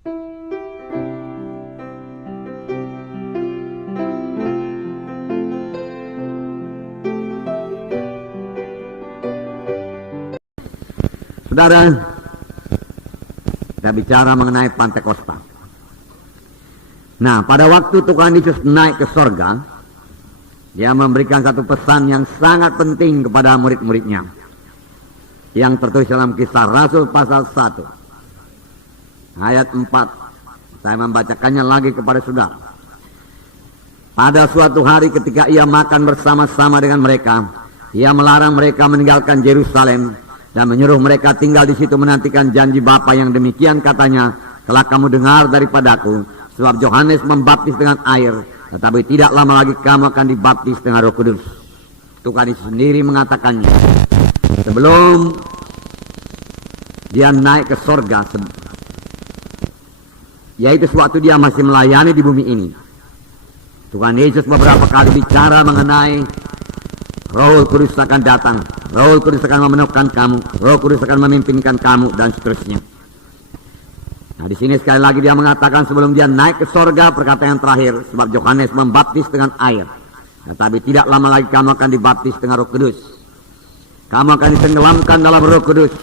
Saudara, kita bicara mengenai Pantekosta. Nah, pada waktu Tuhan Yesus naik ke sorga, dia memberikan satu pesan yang sangat penting kepada murid-muridnya, yang tertulis dalam Kisah Rasul pasal 1 ayat 4. Saya membacakannya lagi kepada saudara. Pada suatu hari ketika ia makan bersama-sama dengan mereka, ia melarang mereka meninggalkan Yerusalem dan menyuruh mereka tinggal di situ menantikan janji Bapa yang demikian katanya, telah kamu dengar daripadaku, sebab Yohanes membaptis dengan air, tetapi tidak lama lagi kamu akan dibaptis dengan Roh Kudus. Tuhan Yesus sendiri mengatakannya sebelum dia naik ke sorga, yaitu sewaktu dia masih melayani di bumi ini. Tuhan Yesus beberapa kali bicara mengenai Roh Kudus akan datang, Roh Kudus akan memenuhkan kamu, Roh Kudus akan memimpinkan kamu, dan seterusnya. Nah, di sini sekali lagi dia mengatakan sebelum dia naik ke sorga, perkataan yang terakhir, sebab Yohanes membaptis dengan air, tetapi tidak lama lagi kamu akan dibaptis dengan Roh Kudus. Kamu akan ditenggelamkan dalam Roh Kudus,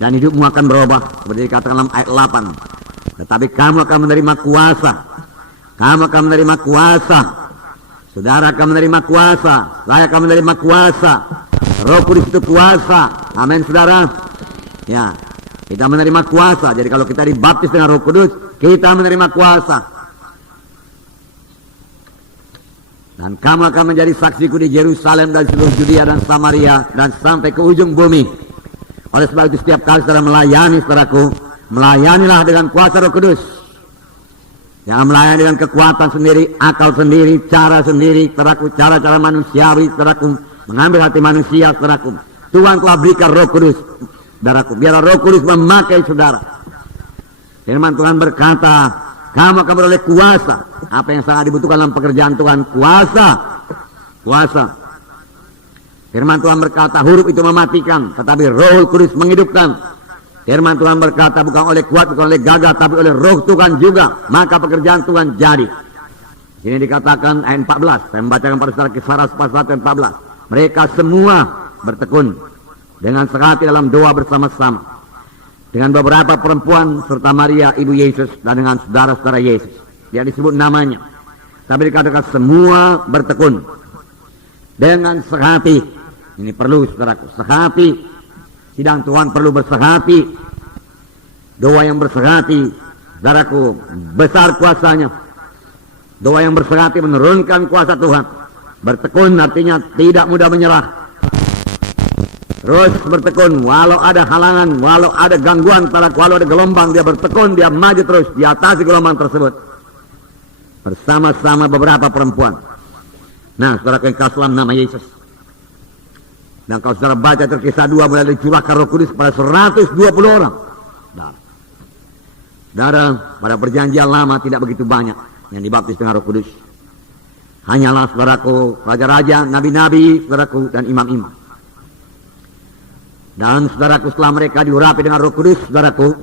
dan hidupmu akan berubah, seperti dikatakan dalam ayat 8. Tetapi kamu akan menerima kuasa, kamu akan menerima kuasa. Saudara akan menerima kuasa, saya akan menerima kuasa. Roh Kudus itu kuasa. Amin, saudara. Ya, kita menerima kuasa. Jadi kalau kita dibaptis dengan Roh Kudus, kita menerima kuasa. Dan kamu akan menjadi saksiku di Yerusalem dan seluruh Judea dan Samaria dan sampai ke ujung bumi. Oleh sebab itu setiap kali saudara melayani, saudaraku, melayanilah dengan kuasa Roh Kudus. Jangan melayani dengan kekuatan sendiri, akal sendiri, cara sendiri, saudaraku, cara-cara manusiawi, saudaraku, mengambil hati manusia, saudaraku. Tuhan telah berikan Roh Kudus, saudaraku. Biarlah Roh Kudus memakai saudara. Firman Tuhan berkata, kamu akan beroleh kuasa. Apa yang sangat dibutuhkan dalam pekerjaan Tuhan? Kuasa. Kuasa. Firman Tuhan berkata, huruf itu mematikan, tetapi Roh Kudus menghidupkan. Firman Tuhan berkata, bukan oleh kuat, bukan oleh gagah, tapi oleh Roh Tuhan juga, maka pekerjaan Tuhan jadi. Ini dikatakan ayat 14. Saya membacakan pada saudara Kisah Rasul pasal 1 ayat 14. Mereka semua bertekun dengan sehati dalam doa bersama-sama dengan beberapa perempuan serta Maria ibu Yesus dan dengan saudara-saudara Yesus. Dia disebut namanya, tapi dikatakan semua bertekun dengan sehati. Ini perlu, saudaraku, sehati. Sidang Tuhan perlu bersehati. Doa yang bersehati, saudaraku, besar kuasanya. Doa yang bersehati menurunkan kuasa Tuhan. Bertekun artinya tidak mudah menyerah. Terus bertekun, walau ada halangan, walau ada gangguan, walau ada gelombang, dia bertekun, dia maju terus, di atas gelombang tersebut. Bersama-sama beberapa perempuan. Nah, saudara yang kasih nama Yesus. Dan kalau saudara baca Kisah 2, mulai dicurahkan Roh Kudus kepada 120 orang. Saudara, pada perjanjian lama tidak begitu banyak yang dibaptis dengan Roh Kudus. Hanyalah, saudaraku, raja-raja, nabi-nabi, saudaraku, dan imam-imam. Dan saudaraku, setelah mereka diurapi dengan Roh Kudus, saudaraku,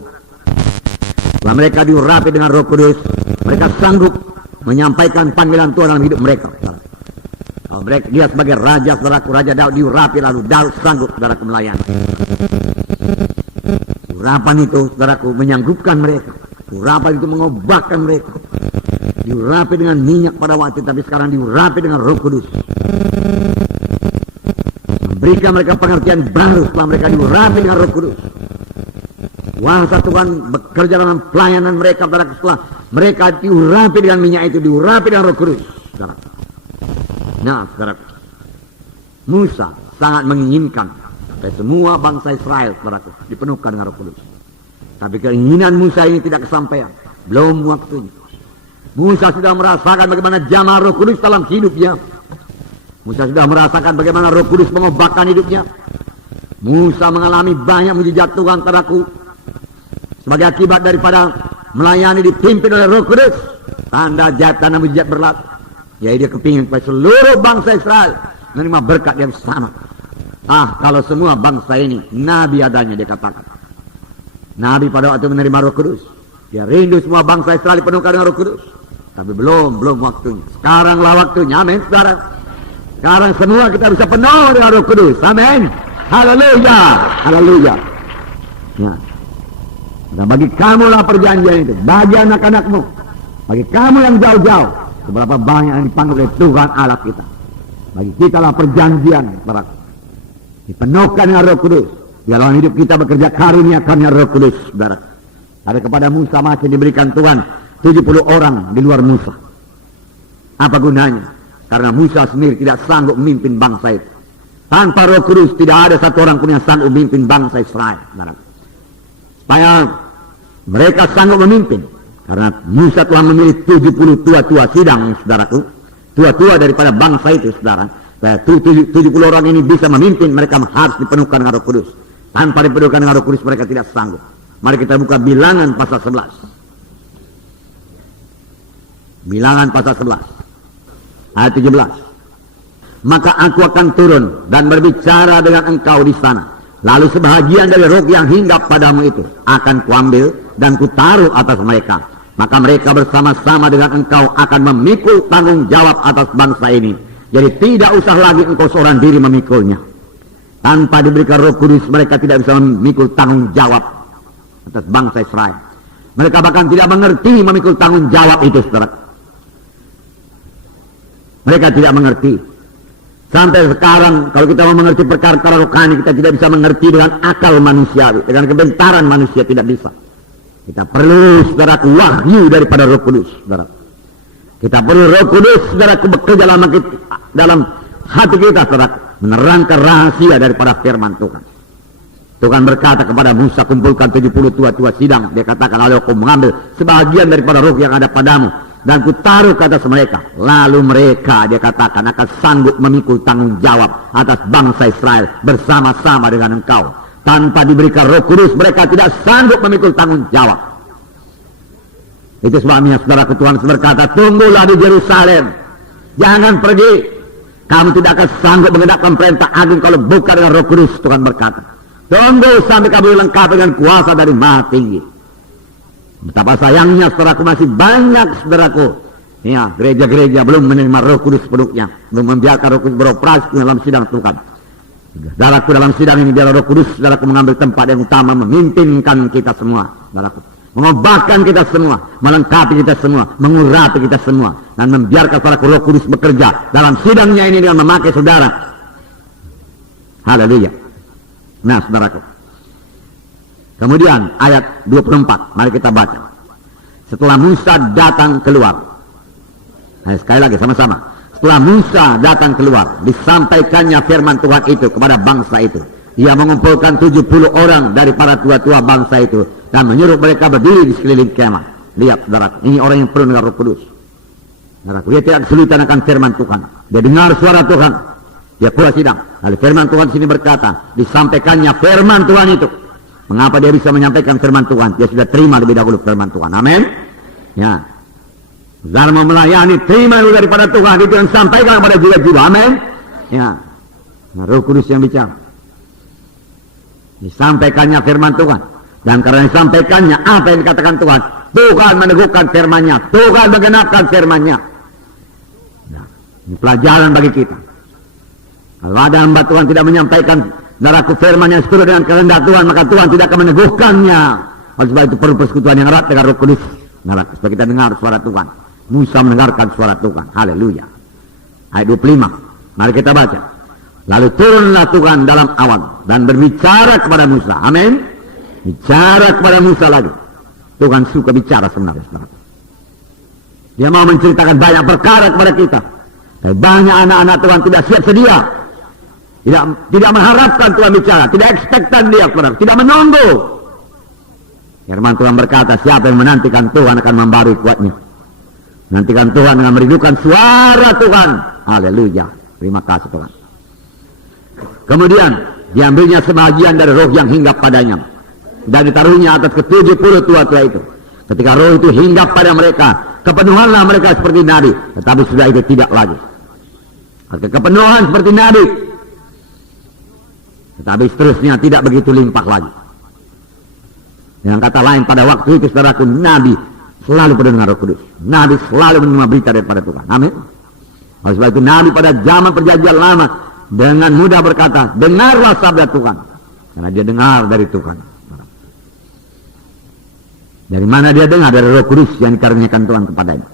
setelah mereka diurapi dengan Roh Kudus, mereka sanggup menyampaikan panggilan Tuhan dalam hidup mereka. Kalau mereka, dia sebagai raja, saudaraku, Raja Daud diurapi, lalu Daud sanggup, saudaraku, melayani. Urapan itu, saudaraku, menyanggupkan mereka. Urapan itu mengobatkan mereka. Diurapi dengan minyak pada waktu, tapi sekarang diurapi dengan Roh Kudus. Memberikan mereka pengertian baru setelah mereka diurapi dengan Roh Kudus. Kuasa Tuhan bekerja dalam pelayanan mereka, saudaraku, setelah mereka diurapi dengan minyak itu, diurapi dengan Roh Kudus, saudaraku. Nah, saudaraku, Musa sangat menginginkan supaya semua bangsa Israel, saudaraku, dipenuhkan dengan Roh Kudus. Tapi keinginan Musa ini tidak kesampaian, belum waktunya. Musa sudah merasakan bagaimana jamaah Roh Kudus dalam hidupnya. Musa sudah merasakan bagaimana Roh Kudus mengobatkan hidupnya. Musa mengalami banyak mujizat Tuhan, saudaraku, sebagai akibat daripada melayani dipimpin oleh Roh Kudus. Tanda ajaib, tanda mujizat berlaku. Ya, dia kepingin supaya seluruh bangsa Israel menerima berkat yang sama. Kalau semua bangsa ini nabi adanya, dia katakan. Nabi pada waktu menerima Roh Kudus, Dia rindu semua bangsa Israel dipenuhkan dengan Roh Kudus. Tapi belum waktunya. Sekaranglah waktunya, amin saudara. Sekarang semua kita bisa penuh dengan Roh Kudus, amin. Haleluya, haleluya. Ya. Dan bagi kamulah perjanjian itu, bagi anak-anakmu, bagi kamu yang jauh-jauh, seberapa banyak yang dipanggil oleh Tuhan Allah kita. Bagi kita lah perjanjian, saudara. Dipenuhkan dengan Roh Kudus. Dalam hidup kita bekerja karunia-karunia Roh Kudus, saudara. Ada kepada Musa masih diberikan Tuhan 70 orang di luar Musa. Apa gunanya? Karena Musa sendiri tidak sanggup memimpin bangsa itu. Tanpa Roh Kudus tidak ada satu orang pun yang sanggup memimpin bangsa Israel, saudara. Supaya mereka sanggup memimpin. Karena Musa telah memilih 70 tua-tua sidang, saudaraku. Tua-tua daripada bangsa itu, saudara. 70 orang ini bisa memimpin, mereka harus dipenuhkan dengan Roh Kudus. Tanpa dipenuhkan dengan Roh Kudus mereka tidak sanggup. Mari kita buka Bilangan pasal 11. Bilangan pasal 11 ayat 17. Maka aku akan turun dan berbicara dengan engkau di sana. Lalu sebahagian dari roh yang hinggap padamu itu akan kuambil dan kutaruh atas mereka. Maka mereka bersama-sama dengan engkau akan memikul tanggung jawab atas bangsa ini. Jadi tidak usah lagi engkau seorang diri memikulnya. Tanpa diberikan Roh Kudus mereka tidak bisa memikul tanggung jawab atas bangsa Israel. Mereka bahkan tidak mengerti memikul tanggung jawab itu, saudara. Mereka tidak mengerti. Sampai sekarang kalau kita mau mengerti perkara-perkara rohani, kita tidak bisa mengerti dengan akal manusiawi, dengan kebentaran manusia tidak bisa. Kita perlu, saudara, wahyu daripada Roh Kudus, saudara. Kita perlu Roh Kudus, saudara, bekerja dalam hati kita, saudara, menerangkan rahasia daripada firman Tuhan. Tuhan berkata kepada Musa, kumpulkan 70 tua-tua sidang. Dia katakan, lalu aku mengambil sebagian daripada roh yang ada padamu dan kutaruh ke atas mereka. Lalu mereka, dia katakan, akan sanggup memikul tanggung jawab atas bangsa Israel bersama-sama dengan engkau. Tanpa diberikan Roh Kudus mereka tidak sanggup memikul tanggung jawab. Itu sebabnya saudara Tuhan berkata, tunggulah di Yerusalem, jangan pergi. Kamu tidak akan sanggup menegakkan perintah agung kalau bukan dengan Roh Kudus. Tuhan berkata, tunggu sampai kamu lengkap dengan kuasa dari Maha Tinggi. Betapa sayangnya saudaraku, masih banyak saudaraku, ya, gereja-gereja belum menerima Roh Kudus sepenuhnya, belum membiarkan Roh Kudus beroperasi dalam sidang Tuhan. Saudaraku, dalam sidang ini biar Roh Kudus saudaraku mengambil tempat yang utama, memimpinkan kita semua, saudaraku, mengubahkan kita semua, melengkapi kita semua, mengurapi kita semua, dan membiarkan saudaraku Roh Kudus bekerja dalam sidangnya ini dengan memakai saudara. Haleluya. Nah, saudaraku, kemudian ayat 24, mari kita baca. Setelah Musa datang keluar, sekali lagi sama-sama. Setelah Musa datang keluar, disampaikannya firman Tuhan itu kepada bangsa itu. Dia mengumpulkan 70 orang dari para tua-tua bangsa itu dan menyuruh mereka berdiri di sekeliling kemah. Lihat, saudaraku, ini orang yang penuh dengan Roh Kudus. Saudaraku, dia tidak kesulitan akan firman Tuhan. Dia dengar suara Tuhan. Dia keluar sidang. Lalu firman Tuhan sini berkata, disampaikannya firman Tuhan itu. Mengapa dia bisa menyampaikan firman Tuhan? Dia sudah terima lebih dahulu firman Tuhan. Amin. Ya. Saudara mau melayani, terima dulu daripada Tuhan. Itu yang sampaikan kepada jiwa-jiwa. Amin. Ya. Nah, Roh Kudus yang bicara. Disampaikannya firman Tuhan. Dan karena disampaikannya apa yang dikatakan Tuhan, Tuhan meneguhkan firman-Nya. Tuhan menggenapkan firman-Nya. Nah, ini pelajaran bagi kita. Kalau ada hamba Tuhan tidak menyampaikan saudaraku firman yang seturut dengan kehendak Tuhan, maka Tuhan tidak akan meneguhkannya. Oleh sebab itu perlu persekutuan yang erat dengan Roh Kudus. Supaya kita dengar suara Tuhan. Musa mendengarkan suara Tuhan. Haleluya. Ayat 25. Mari kita baca. Lalu turunlah Tuhan dalam awan dan berbicara kepada Musa. Amin. Bicara kepada Musa lagi. Tuhan suka bicara sebenarnya. Dia mau menceritakan banyak perkara kepada kita. Tapi banyak anak-anak Tuhan tidak siap sedia. Tidak mengharapkan Tuhan bicara, tidak ekspektan dia, tidak menunggu. Firman Tuhan berkata, siapa yang menantikan Tuhan akan membarui kuatnya. Nantikan Tuhan dengan merindukan suara Tuhan. Haleluya. Terima kasih Tuhan. Kemudian diambilnya sebagian dari roh yang hinggap padanya dan ditaruhnya atas ke-70 tua-tua itu. Ketika roh itu hinggap pada mereka, kepenuhanlah mereka seperti nabi. Tetapi sudah itu tidak lagi. Kepenuhan seperti nabi, tetapi seterusnya tidak begitu limpah lagi. Dengan kata lain, pada waktu itu saudaraku, Nabi selalu pendengar Roh Kudus. Nabi selalu menerima berita daripada Tuhan. Amin. Oleh sebab itu Nabi pada zaman perjanjian lama dengan mudah berkata, dengarlah sabda Tuhan. Karena dia dengar dari Tuhan. Dari mana dia dengar? Dari Roh Kudus yang dikaruniakan Tuhan kepadanya.